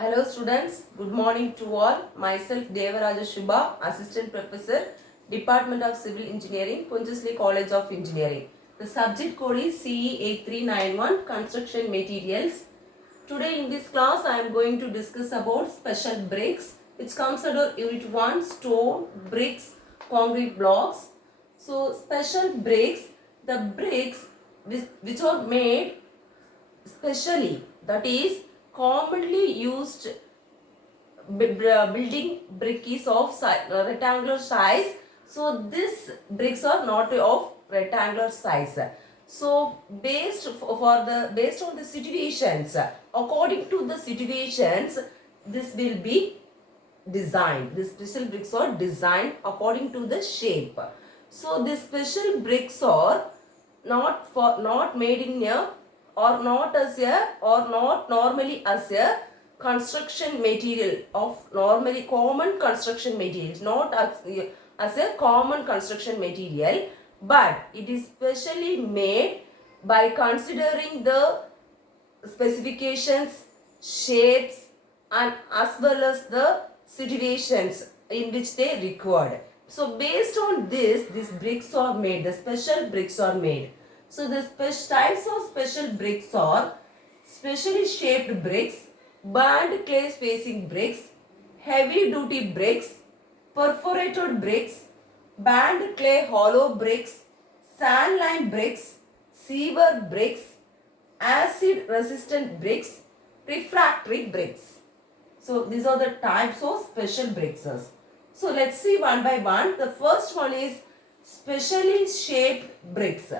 Hello students, good morning to all. Myself Devaraja Shubha, Assistant Professor, Department of Civil Engineering, Pondicherry College of Engineering. The subject code is CE8391, Construction Materials. Today in this class I am going to discuss about special bricks which comes under Unit 1, stone, bricks, concrete blocks. So special bricks, the bricks which are made specially, that is commonly used building brick is of rectangular size. So these bricks are not of rectangular size. So based on the situations, according to the situations, this will be designed. The special bricks are designed according to the shape. So these special bricks are not made in a or not as a or not normally as a construction material of normally common construction materials, not as a common construction material, but it is specially made by considering the specifications, shapes, and as well as the situations in which they required. So based on this, these bricks are made, the special bricks are made. So the types of special bricks are specially shaped bricks, band clay facing bricks, heavy duty bricks, perforated bricks, band clay hollow bricks, sand lime bricks, sewer bricks, acid resistant bricks, refractory bricks. So these are the types of special bricks. So let's see one by one. The first one is specially shaped bricks.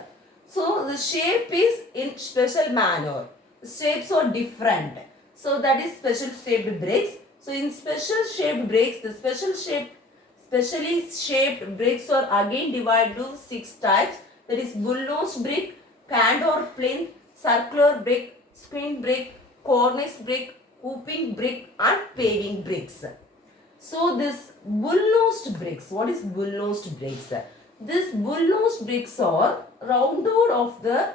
So the shape is in special manner. The shapes are different. So that is special shaped bricks. So in special shaped bricks, the specially shaped bricks are again divided to 6 types. That is bull-nose brick, candor plinth, circular brick, squint brick, cornice brick, hooping brick, and paving bricks. So this bull-nosed bricks, what is bull-nosed bricks? These bull-nosed bricks are rounded off the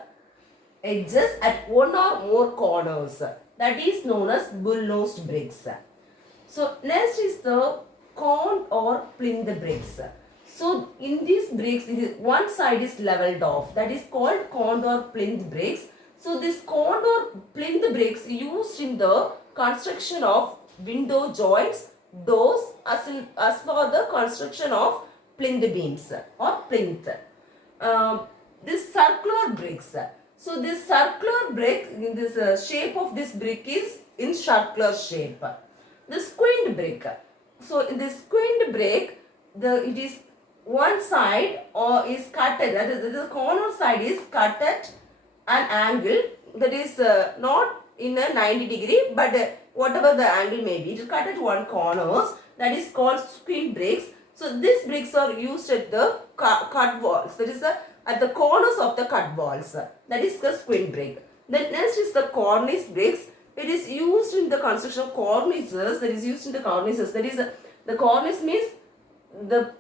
edges at one or more corners. That is known as bull-nosed bricks. So next is the cone or plinth bricks. So in these bricks, one side is leveled off. That is called cone or plinth bricks. So this cone or plinth bricks used in the construction of window joints, doors, as for the construction of plinth beams or plinth. This circular bricks. So this circular brick, in this shape of this brick is in circular shape. The squint brick. So in this squint brick, it is one side or is cut at the corner side is cut at an angle that is not in a 90 degree, but whatever the angle may be, it is cut at one corners. That is called squint bricks. So these bricks are used at the cut walls. That is at the corners of the cut walls. That is the squint brick. Then next is the cornice bricks. It is used in the construction of cornices. That is used in the cornices. That is the cornice means the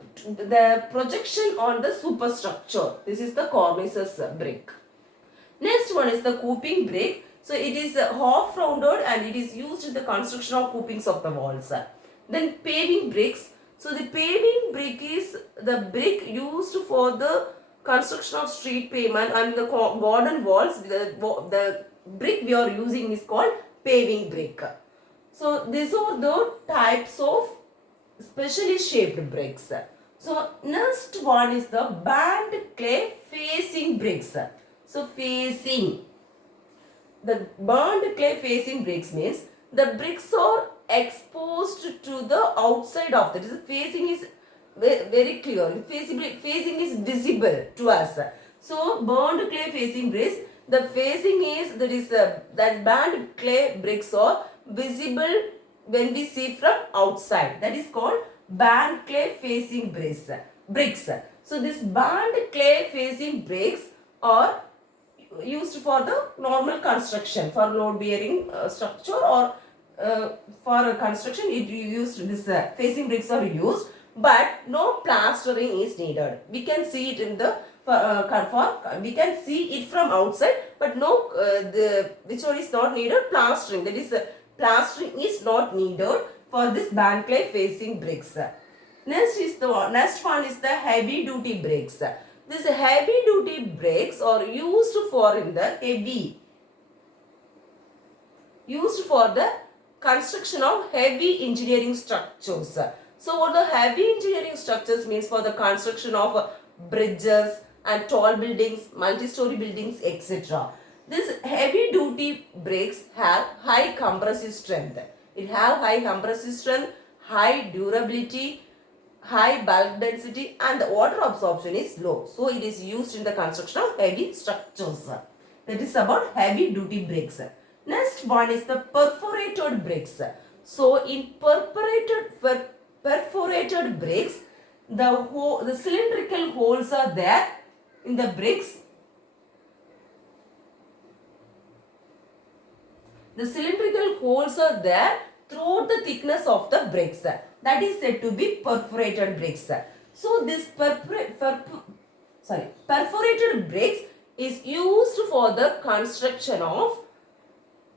projection on the superstructure. This is the cornices brick. Next one is the hooping brick. So it is half rounded and it is used in the construction of hoopings of the walls. Then paving bricks. So the paving brick is the brick used for the construction of street pavement and the garden walls. The brick we are using is called paving brick. So these are the types of specially shaped bricks. So next one is the band clay facing bricks. So facing, the band clay facing bricks means the bricks are exposed to the outside of that. Facing is very clear. Facing is visible to us. So band clay facing bricks, the facing is that band clay bricks are visible when we see from outside. That is called band clay facing bricks. So this band clay facing bricks are used for the normal construction, for load bearing structure, or for construction it used this facing bricks are used, but no plastering is needed. We can see it in the we can see it from outside, but no which one is not needed, plastering, that is plastering is not needed for this band clay facing bricks. Next one is the heavy duty bricks. These heavy duty bricks are used for the construction of heavy engineering structures. So what the heavy engineering structures means for the construction of bridges and tall buildings, multi-story buildings, etc. These heavy duty bricks have high compressive strength. It have high compressive strength, high durability, high bulk density, and the water absorption is low. So it is used in the construction of heavy structures. That is about heavy duty bricks. Next one is the perforated bricks. So in perforated bricks, the cylindrical holes are there in the bricks. The cylindrical holes are there throughout the thickness of the bricks. That is said to be perforated bricks. So this perforated bricks is used for the construction of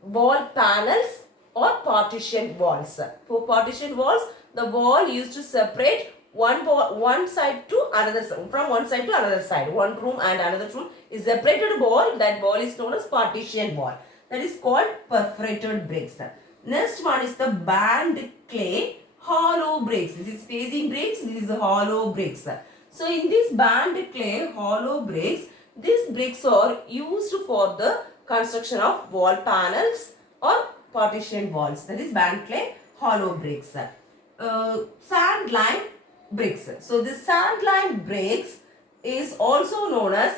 wall panels or partition walls. For partition walls, the wall used to separate one side to another, from one side to another side. One room and another room is separated wall. That wall is known as partition wall. That is called perforated bricks. Next one is the band clay hollow bricks. This is facing bricks. This is the hollow bricks. So in this band clay hollow bricks, these bricks are used for the construction of wall panels or partition walls. That is band clay hollow bricks. Sand lime bricks. So the sand lime bricks is also known as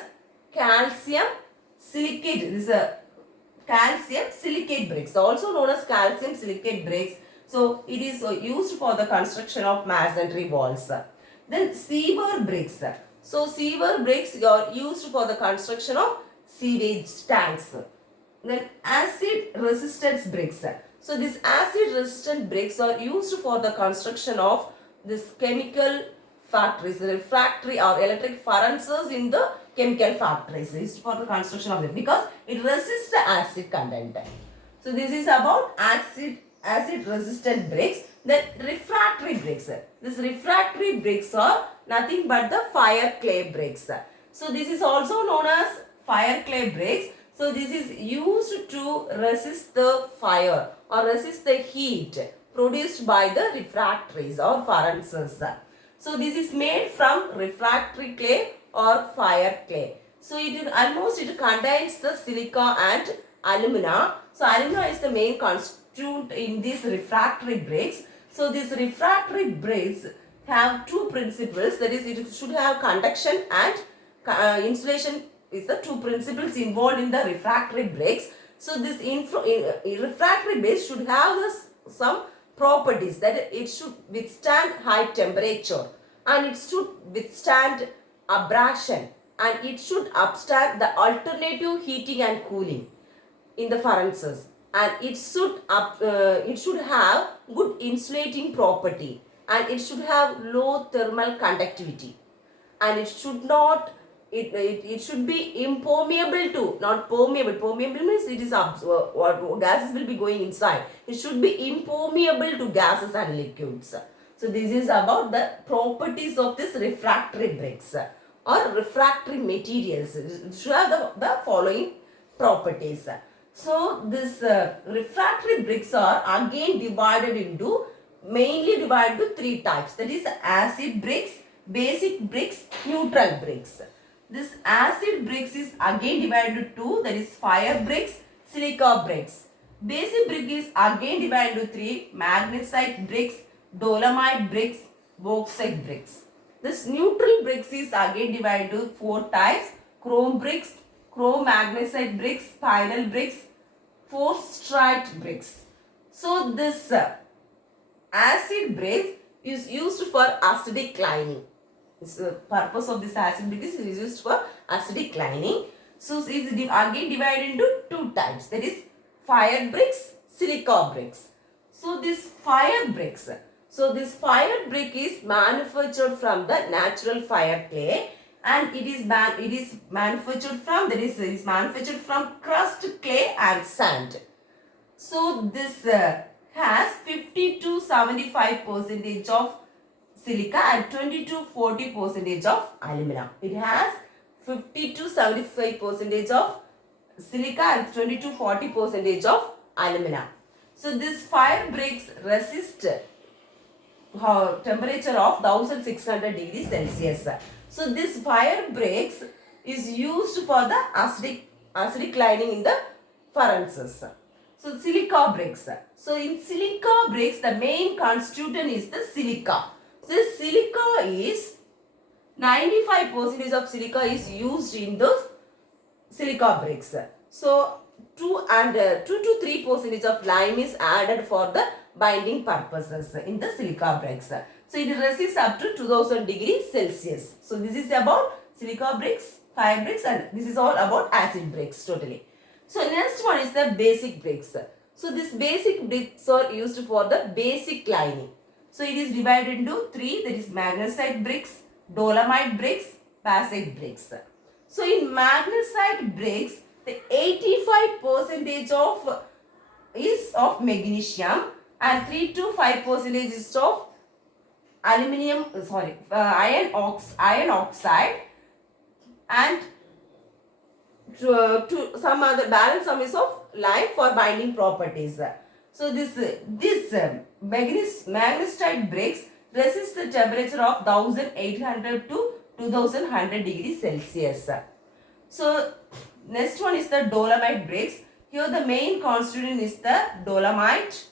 calcium silicate. This is a calcium silicate bricks, also known as calcium silicate bricks. So it is used for the construction of masonry walls. Then sewer bricks. So sewer bricks are used for the construction of sewage tanks. Then acid resistance bricks. So these acid resistant bricks are used for the construction of this chemical factories, refractory or electric furnaces in the chemical factories. Used for the construction of it because it resists the acid content. So this is about acid resistant bricks. Then refractory bricks. These refractory bricks are nothing but the fire clay bricks. So this is also known as fire clay bricks. So this is used to resist the fire or resist the heat produced by the refractories or furnaces. So this is made from refractory clay or fire clay. So it contains the silica and alumina. So alumina is the main constituent in these refractory bricks. So these refractory bricks have two principles, that is it should have conduction and insulation is the two principles involved in the refractory bricks. So this refractory bricks should have some properties, that it should withstand high temperature and it should withstand abrasion and it should upstand the alternative heating and cooling in the furnaces, and it should have good insulating property and it should have low thermal conductivity, and it should not it should be impermeable to, not permeable. Permeable means it is gases will be going inside. It should be impermeable to gases and liquids. So this is about the properties of this refractory bricks or refractory materials. It should have the following properties. So this refractory bricks are again mainly divided into three types. That is acid bricks, basic bricks, neutral bricks. This acid bricks is again divided into two, that is fire bricks, silica bricks. Basic brick is again divided into three, magnesite bricks, dolomite bricks, bauxite bricks. This neutral bricks is again divided into four types, chrome bricks, chrome magnesite bricks, spiral bricks, forsythite bricks. So this acid brick is used for acidic lining. The purpose of this acid brick is used for acidic lining. So it is again divided into two types, that is fire bricks, silica bricks. So this fire bricks. So this fire brick is manufactured from the natural fire clay, and it is manufactured from crust clay and sand. So this has 50 to 75 percentage of silica and 20 to 40 percentage of alumina. It has 50 to 75 percentage of silica and 20 to 40 percentage of alumina. So this fire bricks resist temperature of 1600 degrees Celsius. So this fire bricks is used for the acidic lining in the furnaces. So silica bricks. So in silica bricks the main constituent is the silica. So this silica is 95% of silica is used in those silica bricks. So 2 to 3% of lime is added for the binding purposes in the silica bricks. So it resists up to 2000 degrees Celsius. So this is about silica bricks, fire bricks, and this is all about acid bricks totally. So next one is the basic bricks. So these basic bricks are used for the basic lining. So it is divided into three, that is magnesite bricks, dolomite bricks, basalt bricks. So in magnesite bricks, the 85% of is of magnesium and 3 to 5% is of iron oxide and to some other balance sum is of lime for binding properties. So this magnesite bricks resist the temperature of 1800 to 2100 degrees Celsius. So next one is the dolomite bricks. Here the main constituent is the dolomite.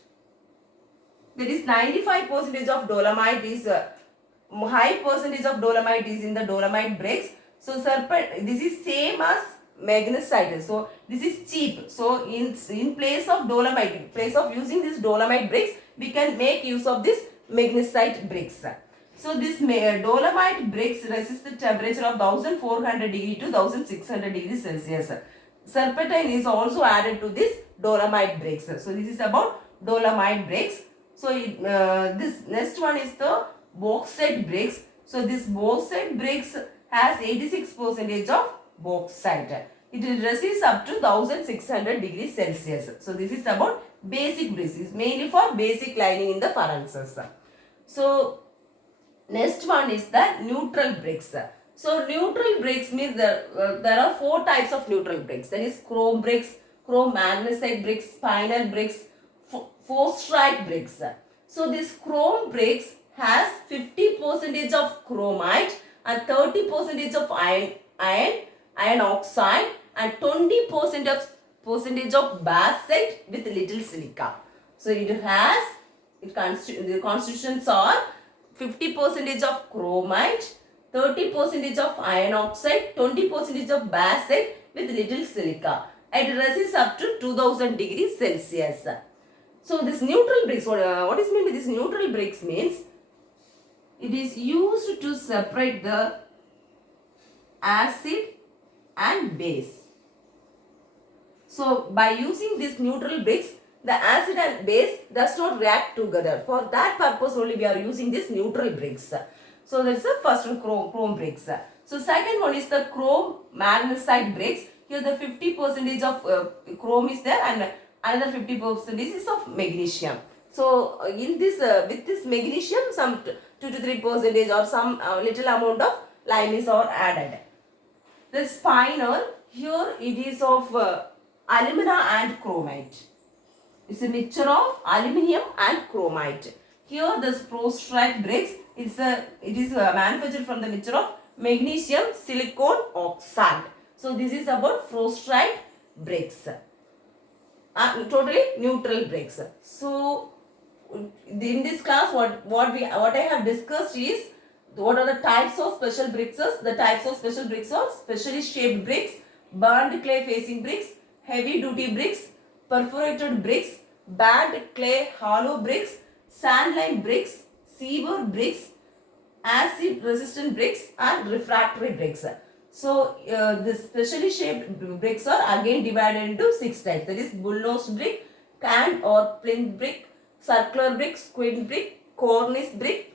That is 95% of dolomite is high percentage of dolomite is in the dolomite bricks. So this is same as magnesite. So this is cheap. So in place of dolomite, in place of using this dolomite bricks, we can make use of this magnesite bricks. So this dolomite bricks resist the temperature of 1400 degree to 1600 degrees Celsius. Serpentine is also added to this dolomite bricks. So this is about dolomite bricks. So this next one is the bauxite bricks. So this bauxite bricks has 86% of bauxite. It resists up to 1600 degrees Celsius. So this is about basic bricks. It's mainly for basic lining in the furnaces. So next one is the neutral bricks. So neutral bricks means there are 4 types of neutral bricks. That is chrome bricks, chrome magnesite bricks, spinel bricks, forsterite bricks. So this chrome bricks has 50% of chromite and 30% of iron oxide and 20% of basalt with little silica. So it has the constituents are 50% of chromite, 30% of iron oxide, 20% of basalt with little silica. It resists up to 2000 degrees Celsius. So this neutral bricks, what is meant by this neutral bricks means it is used to separate the acid and base. So by using this neutral bricks, the acid and base does not react together. For that purpose only we are using this neutral bricks. So that's the first one, chrome bricks. So second one is the chrome magnesite bricks. Here the 50% of chrome is there and another 50% is of magnesium. So in this with this magnesium some 2 to 3% or some little amount of lime is added. The spinel, here it is of alumina and chromite. It's a mixture of aluminium and chromite. Here the forsterite bricks, it is manufactured from the mixture of magnesium silicon oxide. So this is about forsterite bricks. Totally neutral bricks. So in this class what I have discussed is what are the types of special bricks. The types of special bricks are specially shaped bricks, burned clay facing bricks, heavy duty bricks, perforated bricks, band clay hollow bricks, sand lime bricks, seaver bricks, acid resistant bricks and refractory bricks. So the specially shaped bricks are again divided into 6 types. That is bull-nosed brick, canned or plinth brick, circular brick, squint brick, cornice brick,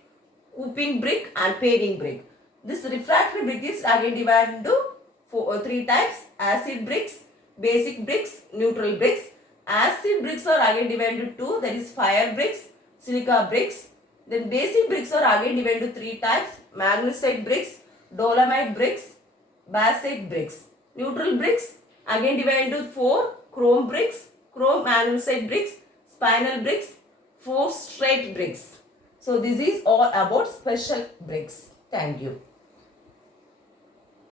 hooping brick and paving brick. This refractory brick is again divided into 3 types: acid bricks, basic bricks, neutral bricks. Acid bricks are again divided into two, that is fire bricks, silica bricks. Then basic bricks are again divided into three types: magnesite bricks, dolomite bricks, basalt bricks. Neutral bricks again divided into four: chrome bricks, chrome magnesite bricks, spinel bricks, four straight bricks. So this is all about special bricks. Thank you.